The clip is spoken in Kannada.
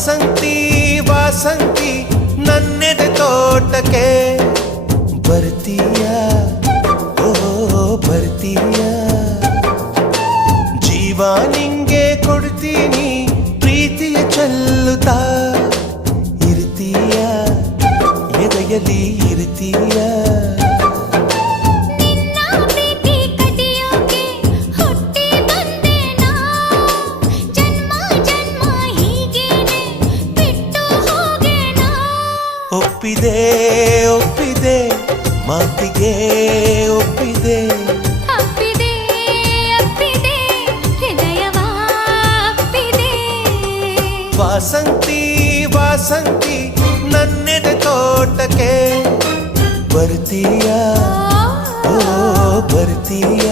ವಾಸಂತಿ ವಾಸಂತಿ ನನ್ನೆದೆ ತೋಟಕ್ಕೆ ಬರ್ತೀಯ ಓ ಬರ್ತೀಯ ಜೀವ ನಿಂಗೆ ಕೊಡ್ತೀನಿ ಪ್ರೀತಿಯ ಚೆಲ್ಲುತ್ತಾ ಇರ್ತೀಯ ಎದೆಯಲ್ಲಿ ಇರ್ತೀಯ ಒಪ್ಪಿದೆ ಒಪ್ಪಿದೆ ಮಾತಿಗೆ ಒಪ್ಪಿದೆ ಅಪ್ಪಿದೆ ಅಪ್ಪಿದೆ ಹೃದಯವ ಅಪ್ಪಿದೆ ವಾಸಂತಿ ವಾಸಂತಿ ನನ್ನೆದೆ ತೋಟಕ್ಕೆ ಬರ್ತೀಯ ಓ ಬರ್ತೀಯ